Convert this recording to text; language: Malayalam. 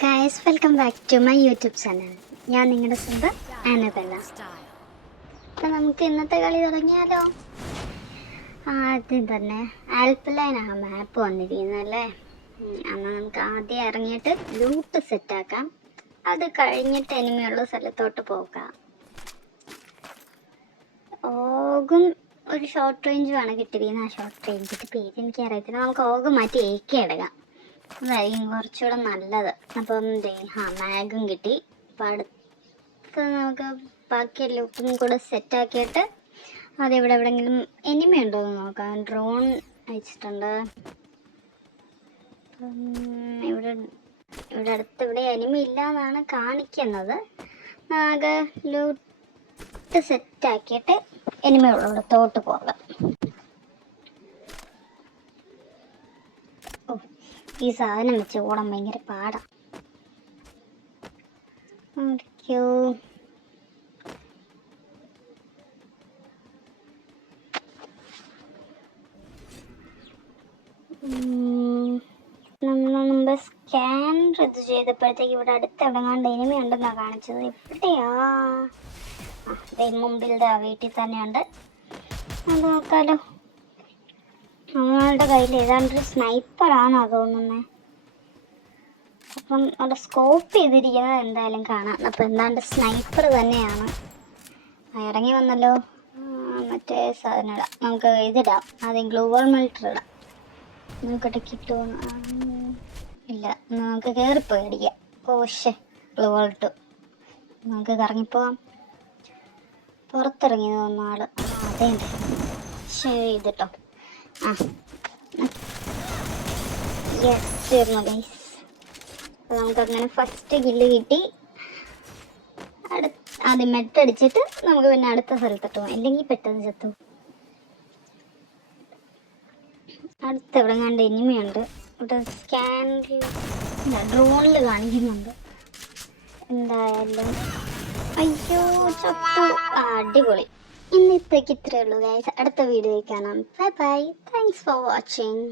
Guys, welcome back to my YouTube channel. ഞാൻ നിങ്ങളുടെ സ്വന്തം ആനബെല്ല. അപ്പം നമുക്ക് ഇന്നത്തെ കളി തുടങ്ങിയാലോ? ആദ്യം തന്നെ ആൽപ്പലൈനാണ് മാപ്പ് വന്നിരിക്കുന്നത് അല്ലേ. എന്നാൽ നമുക്ക് ആദ്യം ഇറങ്ങിയിട്ട് ലൂട്ട് സെറ്റാക്കാം. അത് കഴിഞ്ഞിട്ട് എനിമയുള്ള സ്ഥലത്തോട്ട് പോകാം. ഓഗും ഒരു ഷോർട്ട് റേഞ്ചുമാണ് കിട്ടിയിരിക്കുന്നത്. ആ ഷോർട്ട് റേഞ്ചിൻ്റെ പേര് എനിക്ക് അറിയത്തില്ല. നമുക്ക് ഓഗ് മാറ്റി AK എടുക്കാം, അതായിരിക്കും കുറച്ചുകൂടെ നല്ലത്. അപ്പം മാഗും കിട്ടി. അപ്പം അടുത്ത് നമുക്ക് ബാക്കി ലൂട്ടും കൂടെ സെറ്റാക്കിയിട്ട് അതിവിടെ എവിടെയെങ്കിലും എനിമ ഉണ്ടോ എന്ന് നോക്കാം. ഡ്രോൺ അയച്ചിട്ടുണ്ട്. ഇവിടെ ഇവിടെ അടുത്ത് ഇവിടെ എനിമ ഇല്ല എന്നാണ് കാണിക്കുന്നത്. ആകെ ലൂട്ട് സെറ്റാക്കിയിട്ട് എനിമയുള്ളിടത്തോട്ട് പോകാം. ഈ സാധനം വെച്ച് ഓടാൻ ഭയങ്കര പാടാ. നമ്മൾ സ്കാൻ ഇത് ചെയ്തപ്പോഴത്തേക്ക് ഇവിടെ അടുത്ത് എവിടെങ്ങാണ്ട് എനിമി ഉണ്ടെന്നാണ് കാണിച്ചത്. എവിടെയാ? മുമ്പിലത്തെ വീട്ടിൽ തന്നെയുണ്ട്. അത് നോക്കാലോ. നമ്മളുടെ കയ്യിൽ ഏതാണ്ടൊരു സ്നൈപ്പറാണോ തോന്നുന്നത്. അപ്പം അവിടെ സ്കോപ്പ് ചെയ്തിരിക്കുന്നത് എന്തായാലും കാണാം. അപ്പം എന്താണ്ട് സ്നൈപ്പർ തന്നെയാണ്. ഇറങ്ങി വന്നല്ലോ. മറ്റേ സാധനം ഇടാം, നമുക്ക് ഇതിടാം. ആദ്യം ഗ്ലൂവൽ മെൽറ്റർ ഇടാം. നോക്കട്ടെ കിട്ടുമോ. ഇല്ല, നമുക്ക് കയറിപ്പോയി അടിക്കാം. ഗ്ലൂവൽ ഇട്ടു. നമുക്ക് കറങ്ങിപ്പോവാം. പുറത്തിറങ്ങി തോന്നുന്നു ആള്. അതേ ശരി ഇതിട്ടോ. തീർന്നു ഗൈസ്. നമുക്കങ്ങനെ ഫസ്റ്റ് കില്ല് കിട്ടി. ആദ്യം മെട്ടടിച്ചിട്ട് നമുക്ക് പിന്നെ അടുത്ത സ്ഥലത്തിട്ട് പോകാം, അല്ലെങ്കിൽ പെട്ടെന്ന് ചത്തു. അടുത്ത് എവിടെ കണ്ട് എനിമയുണ്ട്. ഇവിടെ സ്കാനിൽ ഡ്രോണിൽ കാണിക്കുന്നുണ്ട്. എന്തായാലും അയ്യോ ചത്തു. അടിപൊളി. ഇന്നത്തേക്ക് ഇത്രയേ ഉള്ളൂ ഗൈസ്. അടുത്ത വീഡിയോയിൽ കാണാം. Bye bye. Thanks for watching.